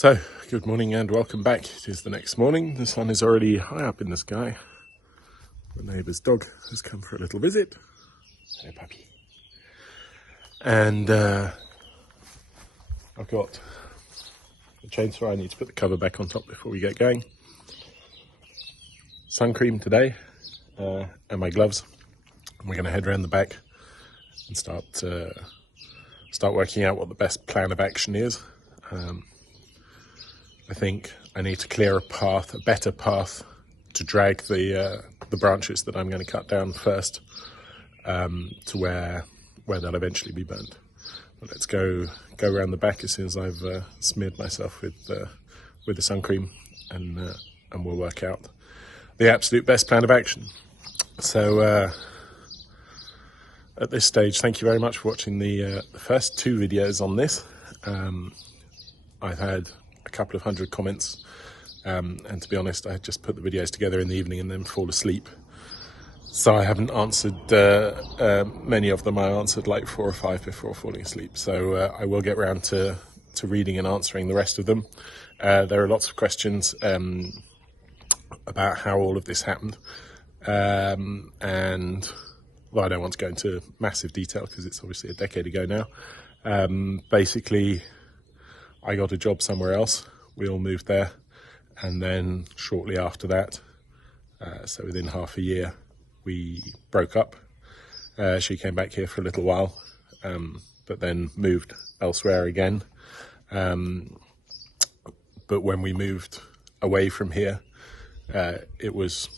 So, good morning and welcome back. It is the next morning. The sun is already high up in the sky. The neighbour's dog has come for a little visit. Hey, puppy. And I've got a chainsaw. I need to put the cover back on top before we get going. Sun cream today and my gloves. And we're going to head around the back and start working out what the best plan of action is. I think I need to clear a better path to drag the branches that I'm going to cut down first to where they'll eventually be burnt. But let's go around the back as soon as I've smeared myself with the sun cream, and we'll work out the absolute best plan of action. So at this stage, thank you very much for watching the first two videos on this. I've had a couple of hundred comments, and to be honest, I just put the videos together in the evening and then fall asleep. So I haven't answered many of them. I answered like 4 or 5 before falling asleep. So I will get round to reading and answering the rest of them. There are lots of questions about how all of this happened. And well, I don't want to go into massive detail because it's obviously a decade ago now. Basically, I got a job somewhere else. We all moved there. And then shortly after that, so within half a year, we broke up. She came back here for a little while, but then moved elsewhere again. But when we moved away from here, it was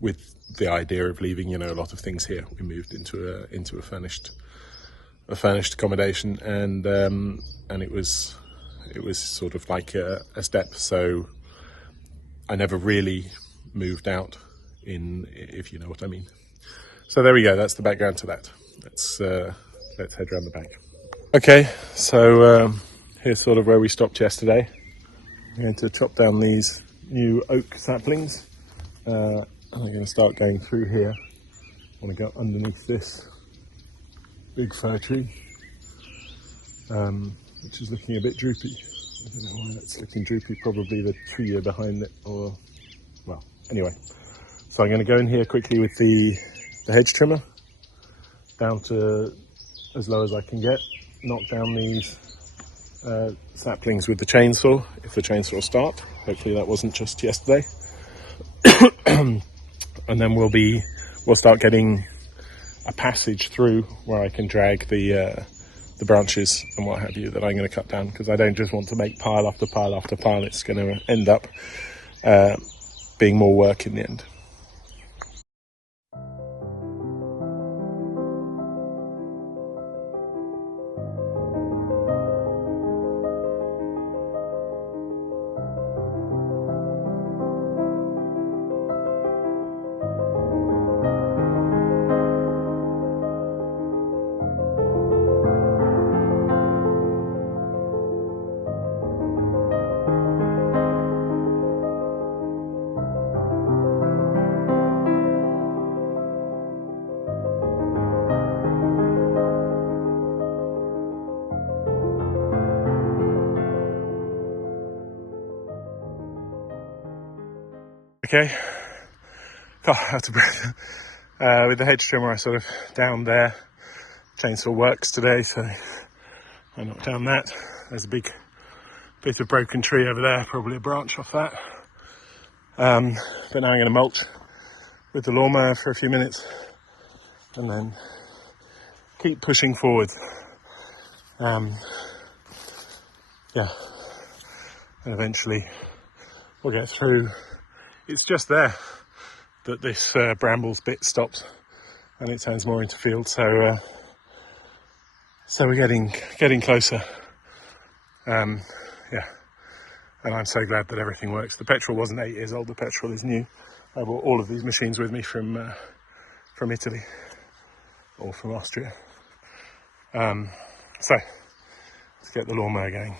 with the idea of leaving, a lot of things here. We moved into a furnished accommodation, and it was sort of like a step. So I never really moved out, if you know what I mean. So there we go. That's the background to that. Let's head around the back. Okay, so here's sort of where we stopped yesterday. I'm going to chop down these new oak saplings. And I'm going to start going through here. I want to go underneath this big fir tree, which is looking a bit droopy. I don't know why that's looking droopy, probably the tree behind it, or, well, anyway. So I'm going to go in here quickly with the hedge trimmer, down to as low as I can get, knock down these saplings with the chainsaw, if the chainsaw will start. Hopefully that wasn't just yesterday. And then we'll start getting a passage through where I can drag the branches and what have you that I'm going to cut down, because I don't just want to make pile after pile after pile. It's going to end up being more work in the end. Okay, out of breath. With the hedge trimmer, I sort of downed there. Chainsaw works today, so I knocked down that. There's a big bit of broken tree over there, probably a branch off that. But now I'm going to mulch with the lawnmower for a few minutes and then keep pushing forward. Yeah, and eventually we'll get through. It's just there that this brambles bit stops and it turns more into field. So we're getting closer. Yeah, and I'm so glad that everything works. The petrol wasn't 8 years old. The petrol is new. I brought all of these machines with me from Italy or from Austria. So let's get the lawnmower going.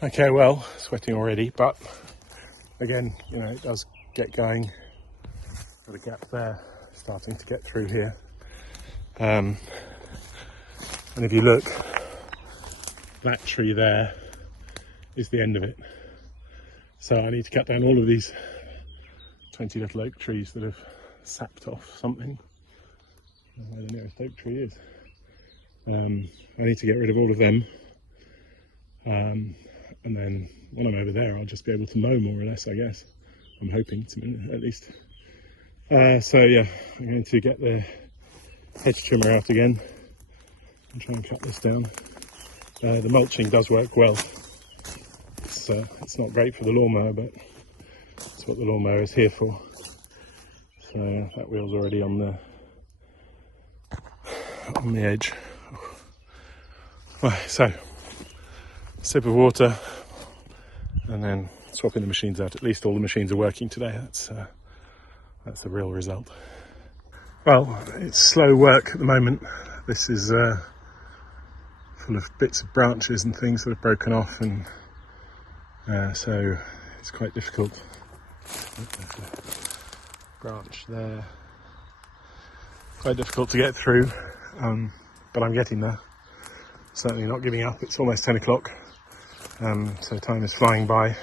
Okay, well, sweating already, but again, you know, it does get going. Got a gap there, starting to get through here. And if you look, that tree there is the end of it. So I need to cut down all of these 20 little oak trees that have sapped off something. I don't know where the nearest oak tree is. I need to get rid of all of them. And then when I'm over there, I'll just be able to mow more or less, I guess. I'm hoping to, at least. So yeah, I'm going to get the hedge trimmer out again and try and cut this down. The mulching does work well. It's not great for the lawnmower, but it's what the lawnmower is here for. So that wheel's already on the edge. Right, so sip of water and then swapping the machines out. At least all the machines are working today. That's the real result. Well, it's slow work at the moment. This is full of bits of branches and things that have broken off, and so it's quite difficult. Branch there. Quite difficult to get through, but I'm getting there. Certainly not giving up. It's almost 10 o'clock, so time is flying by,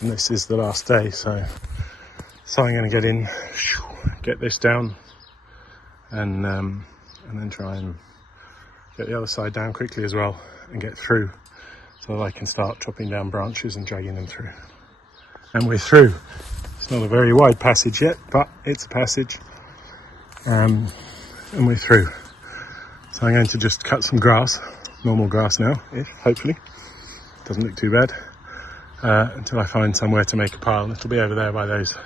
and this is the last day. So I'm going to get in, get this down, and then try and get the other side down quickly as well, and get through, so that I can start chopping down branches and dragging them through. And we're through. It's not a very wide passage yet, but it's a passage, and we're through. So I'm going to just cut some grass, normal grass now, hopefully. Doesn't look too bad, until I find somewhere to make a pile. It'll be over there by those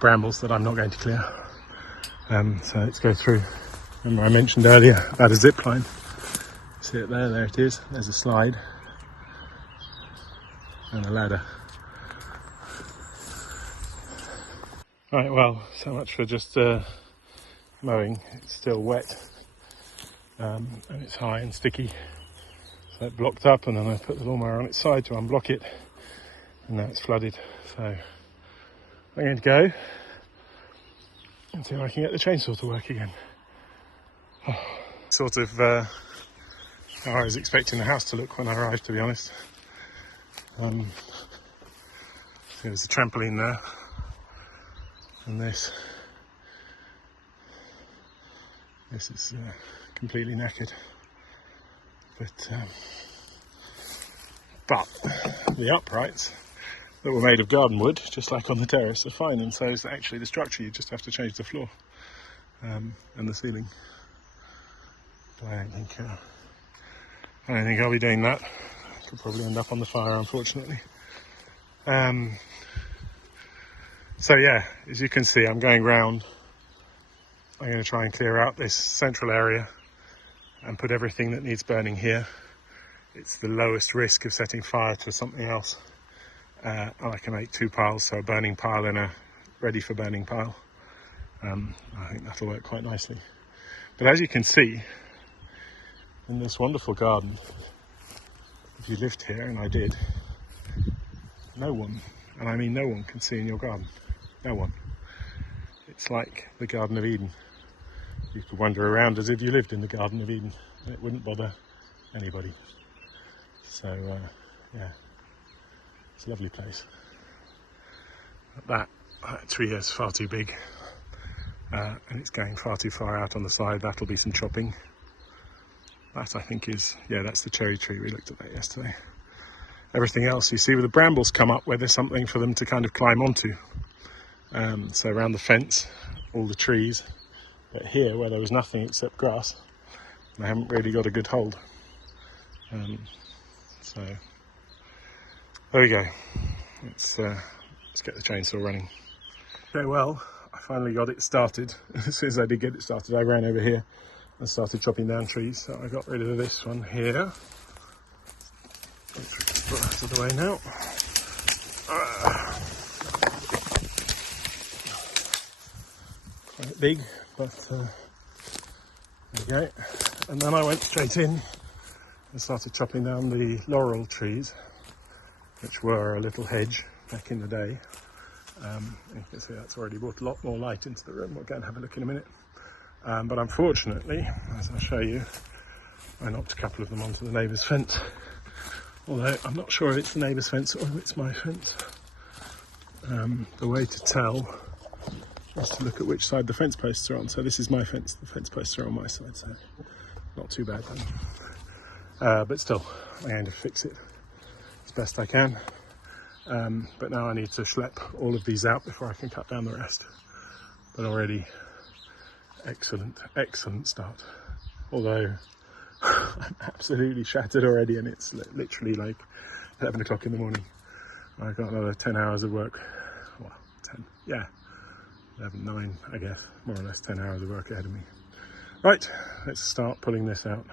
brambles that I'm not going to clear. So let's go through. Remember I mentioned earlier about a zip line. See it there? There it is. There's a slide and a ladder. Right, well, so much for just mowing. It's still wet, and it's high and sticky, so it blocked up, and then I put the lawnmower on its side to unblock it, and now it's flooded. So I'm going to go and see if I can get the chainsaw to work again. Sort of how I was expecting the house to look when I arrived, to be honest. There's a trampoline there, and this is completely knackered, but the uprights that were made of garden wood, just like on the terrace, are fine, and so is actually the structure. You just have to change the floor and the ceiling. But I don't think I'll be doing that. Could probably end up on the fire, unfortunately. So yeah, as you can see, I'm going round. I'm going to try and clear out this central area and put everything that needs burning here. It's the lowest risk of setting fire to something else. And I can make two piles, so a burning pile and a ready for burning pile. I think that'll work quite nicely. But as you can see, in this wonderful garden, if you lived here, and I did, no one, and I mean no one, can see in your garden. No one. It's like the Garden of Eden. You could wander around as if you lived in the Garden of Eden, and it wouldn't bother anybody. So yeah, it's a lovely place. That tree is far too big, and it's going far too far out on the side. That'll be some chopping. That, I think, is, yeah, that's the cherry tree. We looked at that yesterday. Everything else you see where the brambles come up, where there's something for them to kind of climb onto. So around the fence, all the trees, but here where there was nothing except grass, I haven't really got a good hold. So there we go. Let's get the chainsaw running. Okay, well, I finally got it started. As soon as I did get it started, I ran over here and started chopping down trees. So I got rid of this one here. Put that out of the way now. Quite big, but there we go. And then I went straight in and started chopping down the laurel trees. which were a little hedge back in the day. You can see that's already brought a lot more light into the room. We'll go and have a look in a minute. But unfortunately, as I'll show you, I knocked a couple of them onto the neighbour's fence. Although I'm not sure if it's the neighbour's fence or if it's my fence. The way to tell is to look at which side the fence posts are on. So this is my fence, the fence posts are on my side, so not too bad then. But still, I'm going to fix it as best I can. But now I need to schlep all of these out before I can cut down the rest. But already, excellent start. Although I'm absolutely shattered already, and it's literally like 11 o'clock in the morning. I've got another 10 hours of work. Well, 10, yeah, 11, 9, I guess, more or less 10 hours of work ahead of me. Right, let's start pulling this out.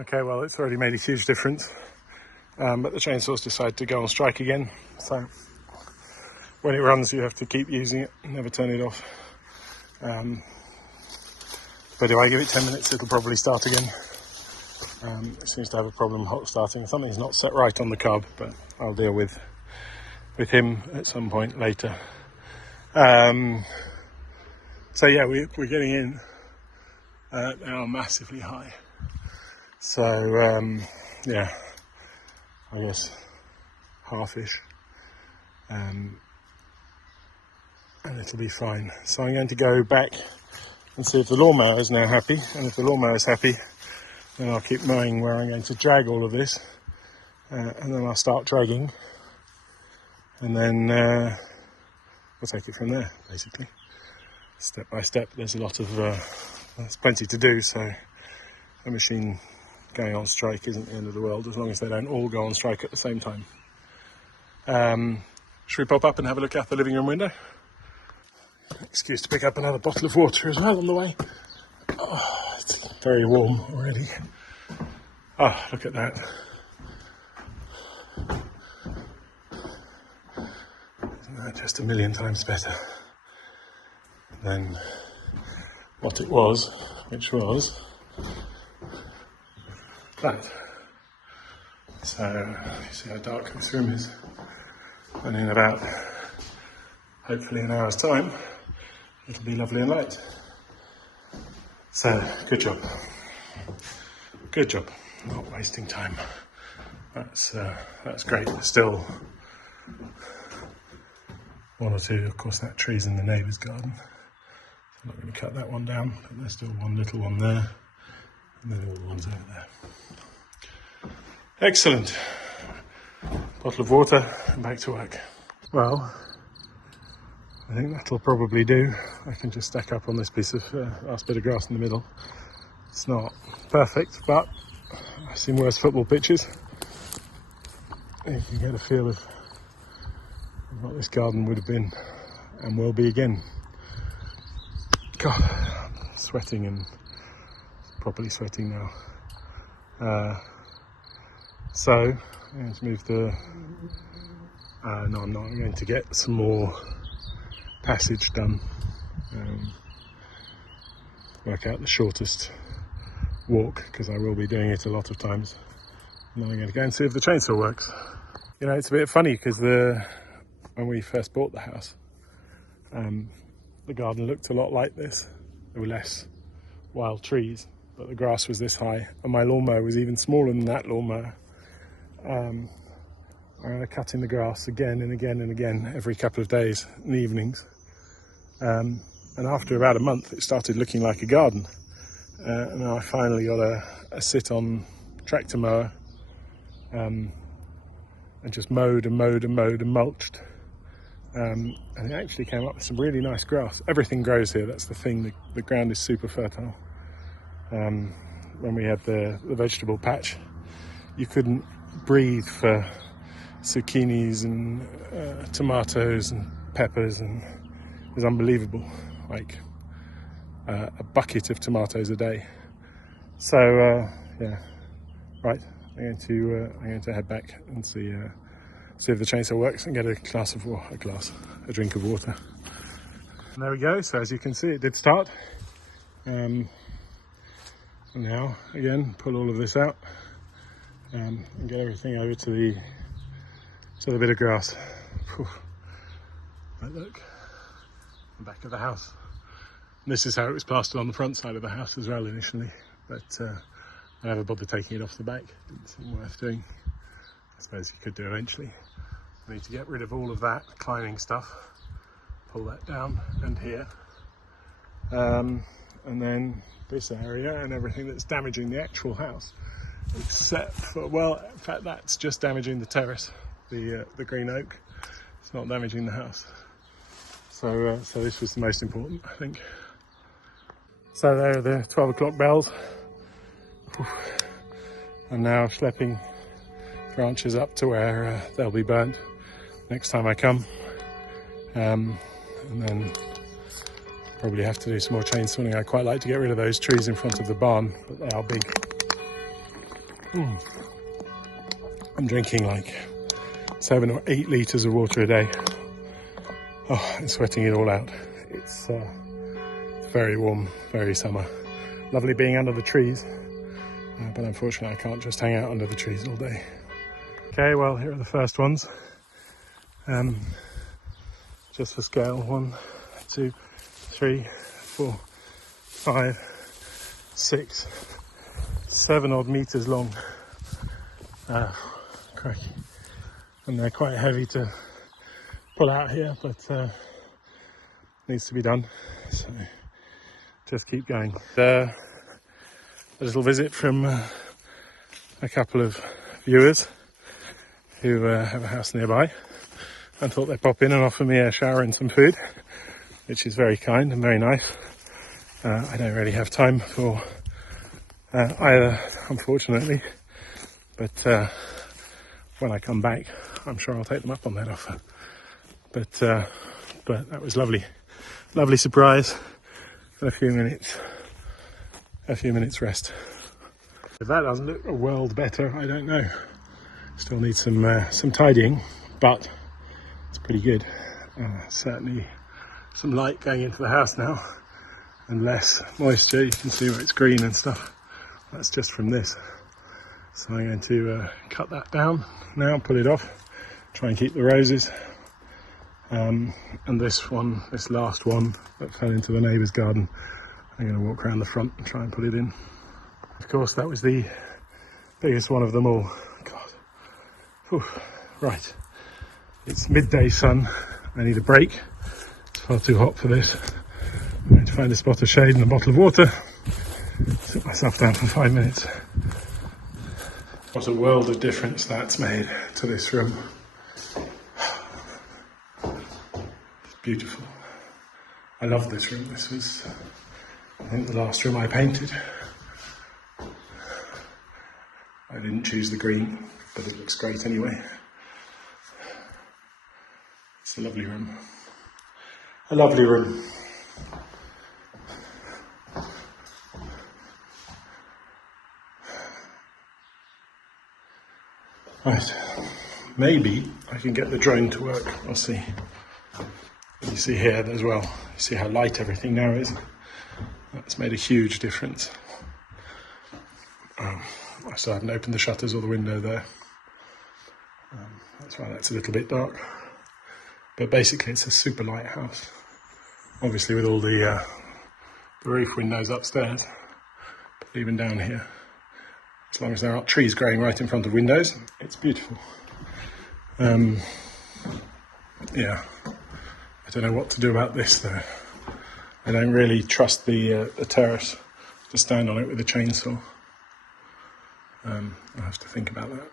Okay, well, it's already made a huge difference, but the chainsaws decide to go on strike again. So when it runs, you have to keep using it, never turn it off. But if I give it 10 minutes, it'll probably start again. It seems to have a problem hot starting. Something's not set right on the carb, but I'll deal with him at some point later. So yeah, we're getting in now massively high. So yeah, I guess half-ish, and it'll be fine. So I'm going to go back and see if the lawnmower is now happy, and if the lawnmower is happy, then I'll keep mowing where I'm going to drag all of this, and then I'll start dragging, and then we'll take it from there, basically, step by step. There's there's plenty to do, so a machine going on strike isn't the end of the world, as long as they don't all go on strike at the same time. Should we pop up and have a look out the living room window? Excuse to pick up another bottle of water as well on the way. Oh, it's very warm already. Oh, look at that. Isn't that just a million times better than what it was, which was that. So you see how dark this room is, and in about hopefully an hour's time it'll be lovely and light. So good job, not wasting time. That's great. Still one or two. Of course, that tree's in the neighbour's garden. I'm not going to cut that one down, but there's still one little one there, and then all the ones over there. Excellent. Bottle of water and back to work. Well, I think that'll probably do. I can just stack up on this piece of last bit of grass in the middle. It's not perfect, but I've seen worse football pitches. You can get a feel of what this garden would have been and will be again. God, I'm sweating and properly sweating now. So I'm going to move the. No, I'm not. I'm going to get some more passage done. Work out the shortest walk, because I will be doing it a lot of times. And then I'm going to go and see if the chainsaw works. You know, it's a bit funny because when we first bought the house, the garden looked a lot like this. There were less wild trees, but the grass was this high, and my lawnmower was even smaller than that lawnmower. I'm cutting the grass again and again and again every couple of days in the evenings. And after about a month, it started looking like a garden. And I finally got a sit-on tractor mower and just mowed and mowed and mowed and mulched. And it actually came up with some really nice grass. Everything grows here, that's the thing. The ground is super fertile. When we had the vegetable patch, you couldn't breathe for zucchinis and tomatoes and peppers, and it was unbelievable. Like a bucket of tomatoes a day. So yeah, right. I'm going to head back and see if the chainsaw works and get a drink of water. And there we go. So as you can see, it did start. And now again, pull all of this out and get everything over to the bit of grass. Whew. Right, look, the back of the house. And this is how it was plastered on the front side of the house as well initially, but I never bothered taking it off the back. Didn't seem worth doing. I suppose you could do eventually. I need to get rid of all of that climbing stuff, pull that down, and here, and then this area and everything that's damaging the actual house, except for, well, in fact, that's just damaging the terrace, the green oak. It's not damaging the house. So this was the most important, I think. So there are the 12 o'clock bells. And now schlepping branches up to where they'll be burnt next time I come. And then probably have to do some more chainsawing. I quite like to get rid of those trees in front of the barn, but they are big. I'm drinking like 7 or 8 litres of water a day. Oh, and sweating it all out. It's very warm, very summer. Lovely being under the trees, but unfortunately I can't just hang out under the trees all day. Okay, well, here are the first ones. Just for scale, 1, 2, 3, 4, 5, 6, 7 odd meters long. Crikey. And they're quite heavy to pull out here, but needs to be done. So just keep going. A little visit from a couple of viewers who have a house nearby and thought they'd pop in and offer me a shower and some food, which is very kind and very nice. I don't really have time for either, unfortunately, but when I come back, I'm sure I'll take them up on that offer. But that was lovely surprise. And a few minutes rest. If that doesn't look a world better, I don't know. Still need some tidying, but it's pretty good. Certainly some light going into the house now and less moisture. You can see where it's green and stuff. That's just from this. So I'm going to cut that down now, pull it off, try and keep the roses. And this last one that fell into the neighbour's garden, I'm going to walk around the front and try and put it in. Of course, that was the biggest one of them all. God. Whew. Right. It's midday sun I need a break. It's far too hot for this. I'm going to find a spot of shade and a bottle of water. Sit myself down for 5 minutes. What a world of difference that's made to this room. It's beautiful. I love this room. This was, I think, the last room I painted. I didn't choose the green, but it looks great anyway. It's a lovely room. A lovely room. Right, maybe I can get the drone to work. I'll see. You see here as well, you see how light everything now is. That's made a huge difference. I still haven't opened the shutters or the window there. That's why that's a little bit dark. But basically it's a super light house. Obviously with all the roof windows upstairs, but even down here. As long as there aren't trees growing right in front of windows, it's beautiful. Yeah, I don't know what to do about this though. I don't really trust the terrace to stand on it with a chainsaw. I'll have to think about that.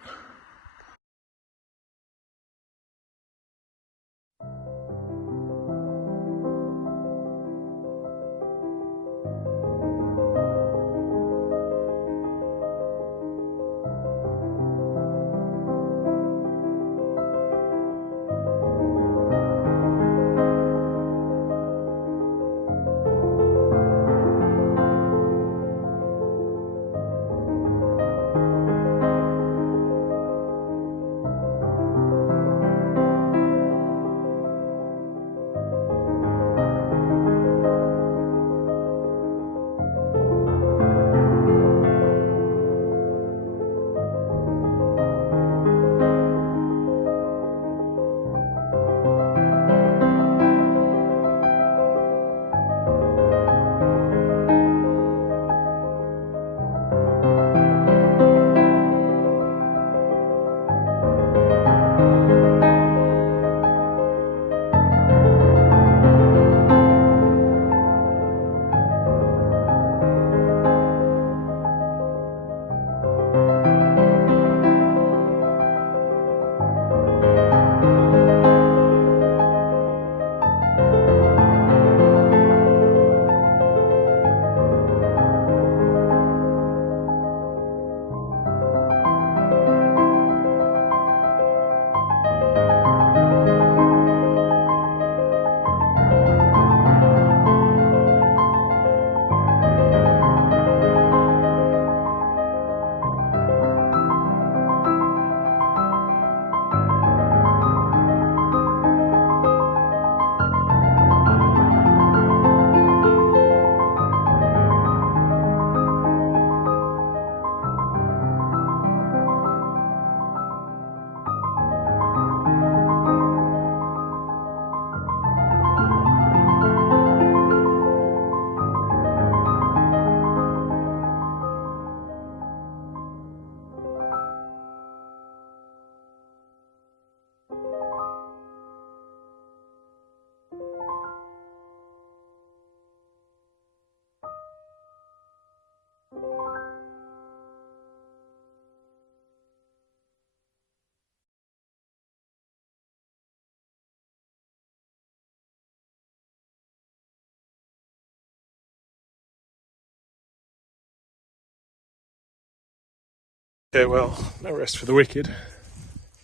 Okay, well, no rest for the wicked.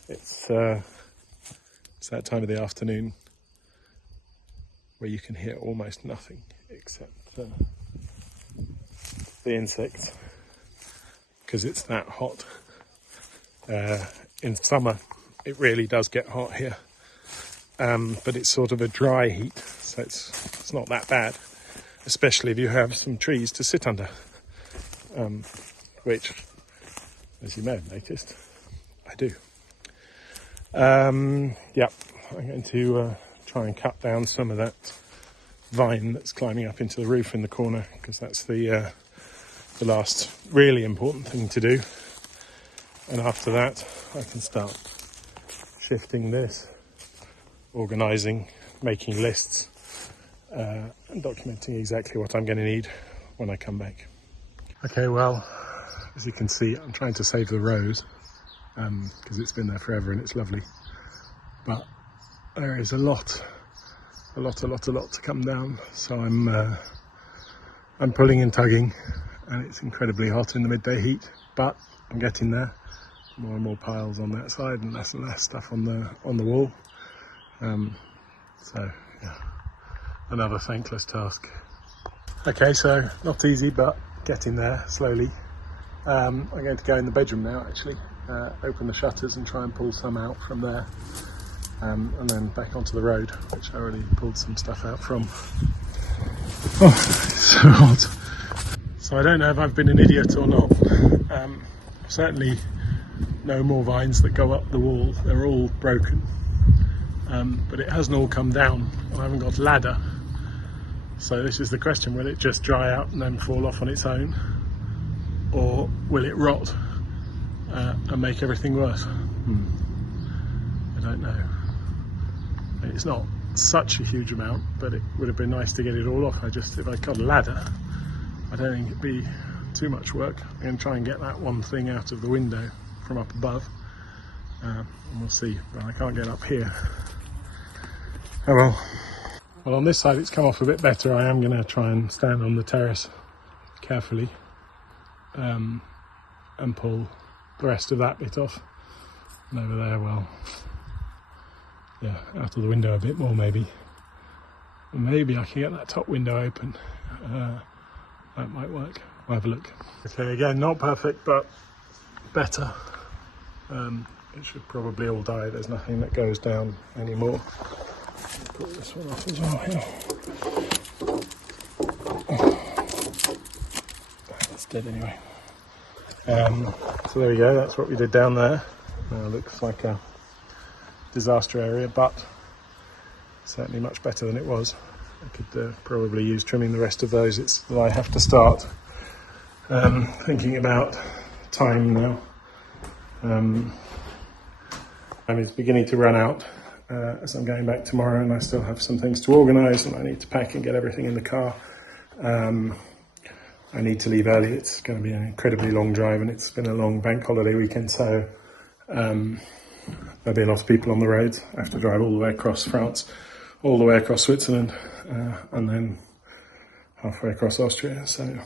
It's that time of the afternoon where you can hear almost nothing except the insects, because it's that hot. In summer, it really does get hot here, but it's sort of a dry heat, so it's not that bad, especially if you have some trees to sit under, which, as you may have noticed, I do. Yeah, I'm going to try and cut down some of that vine that's climbing up into the roof in the corner, because that's the last really important thing to do. And after that, I can start shifting this organising, making lists, and documenting exactly what I'm going to need when I come back. Okay, well, as you can see, I'm trying to save the rose because it's been there forever and it's lovely. But there is a lot to come down. So I'm pulling and tugging, and it's incredibly hot in the midday heat. But I'm getting there. More and more piles on that side, and less stuff on the wall. So yeah, another thankless task. Okay, so not easy, but getting there slowly. I'm going to go in the bedroom now, actually, open the shutters and try and pull some out from there, and then back onto the road, which I already pulled some stuff out from. Oh, it's so hot. So I don't know if I've been an idiot or not. Certainly no more vines that go up the wall, they're all broken. But it hasn't all come down. I haven't got a ladder. So this is the question, will it just dry out and then fall off on its own? Or will it rot and make everything worse? I don't know. It's not such a huge amount, but it would have been nice to get it all off. If I got a ladder, I don't think it'd be too much work. I'm going to try and get that one thing out of the window from up above, and we'll see. Well, I can't get up here. Oh well. Well, on this side it's come off a bit better. I am going to try and stand on the terrace carefully and pull the rest of that bit off. And over there, well, yeah, out of the window a bit more maybe. And maybe I can get that top window open. That might work. I'll have a look. Okay, again, not perfect, but better. It should probably all die. There's nothing that goes down anymore. Pull this one off as well here. That's dead anyway. So there we go, that's what we did down there. Looks like a disaster area, but certainly much better than it was. I could probably use trimming the rest of those. It's that I have to start thinking about time now. Time is beginning to run out as I'm going back tomorrow, and I still have some things to organise, and I need to pack and get everything in the car. I need to leave early. It's going to be an incredibly long drive, and it's been a long bank holiday weekend, so there'll be a lot of people on the roads. I have to drive all the way across France, all the way across Switzerland, and then halfway across Austria, so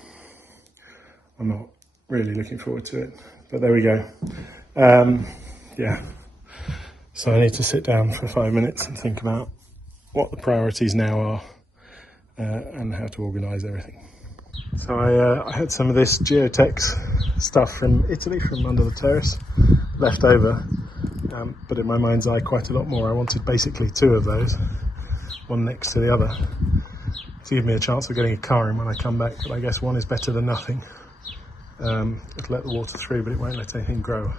I'm not really looking forward to it, but there we go. Yeah, so I need to sit down for 5 minutes and think about what the priorities now are and how to organise everything. So I had some of this Geotex stuff from Italy, from under the terrace, left over, but in my mind's eye quite a lot more. I wanted basically 2 of those, one next to the other, to give me a chance of getting a car in when I come back, but I guess one is better than nothing. It'll let the water through, but it won't let anything grow,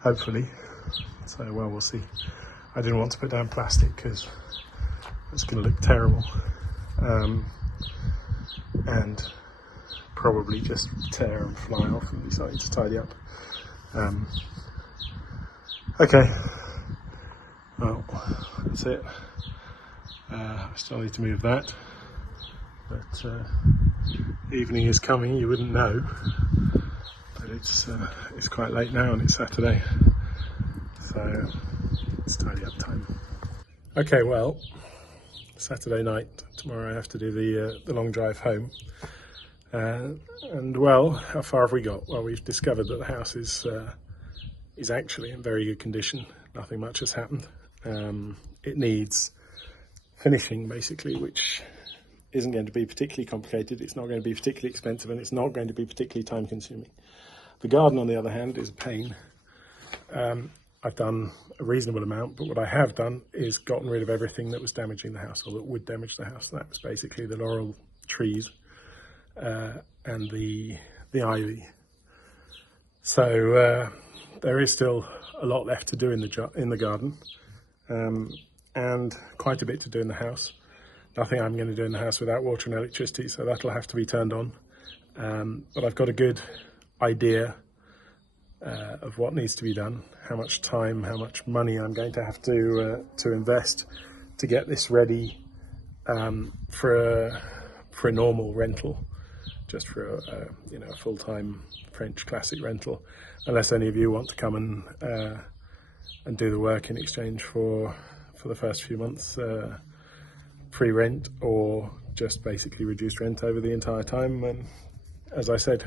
hopefully. So, well, we'll see. I didn't want to put down plastic because it's going to look terrible. And probably just tear and fly off and be something to tidy up. Okay, well, that's it. I still need to move that, but evening is coming. You wouldn't know, but it's quite late now, and it's Saturday, so it's tidy up time. Okay, well, Saturday night. Tomorrow I have to do the long drive home. And well, how far have we got? Well, we've discovered that the house is actually in very good condition. Nothing much has happened. It needs finishing, basically, which isn't going to be particularly complicated. It's not going to be particularly expensive, and it's not going to be particularly time consuming. The garden, on the other hand, is a pain. I've done a reasonable amount, but what I have done is gotten rid of everything that was damaging the house, or that would damage the house. That was basically the laurel trees and the ivy. So there is still a lot left to do in the garden, and quite a bit to do in the house. Nothing I'm going to do in the house without water and electricity, so that'll have to be turned on. But I've got a good idea of what needs to be done, how much time, how much money I'm going to have to invest to get this ready for a normal rental, just for a full-time French classic rental, unless any of you want to come and do the work in exchange for the first few months free rent, or just basically reduced rent over the entire time. And as I said,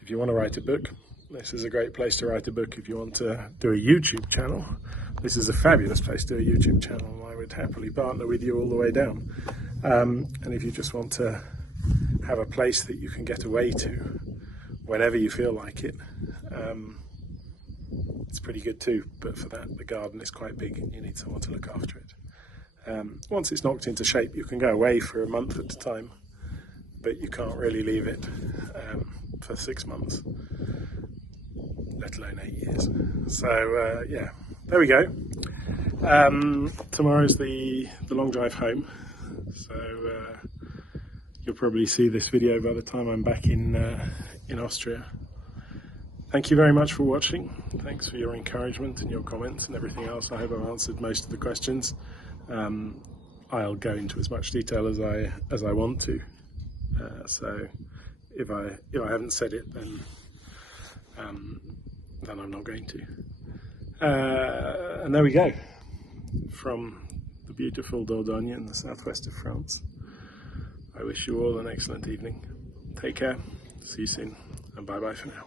if you want to write a book, this is a great place to write a book. If you want to do a YouTube channel, this is a fabulous place to do a YouTube channel. I would happily partner with you all the way down. And if you just want to have a place that you can get away to whenever you feel like it, it's pretty good too. But for that, the garden is quite big and you need someone to look after it. Once it's knocked into shape, you can go away for a month at a time, but you can't really leave it for 6 months, let alone 8 years. So yeah, there we go. Tomorrow's the long drive home, so you'll probably see this video by the time I'm back in Austria. Thank you very much for watching. Thanks for your encouragement and your comments and everything else. I hope I've answered most of the questions. I'll go into as much detail as I want to. So if I haven't said it, then I'm not going to. And there we go, from the beautiful Dordogne in the southwest of France. I wish you all an excellent evening. Take care, see you soon, and bye bye for now.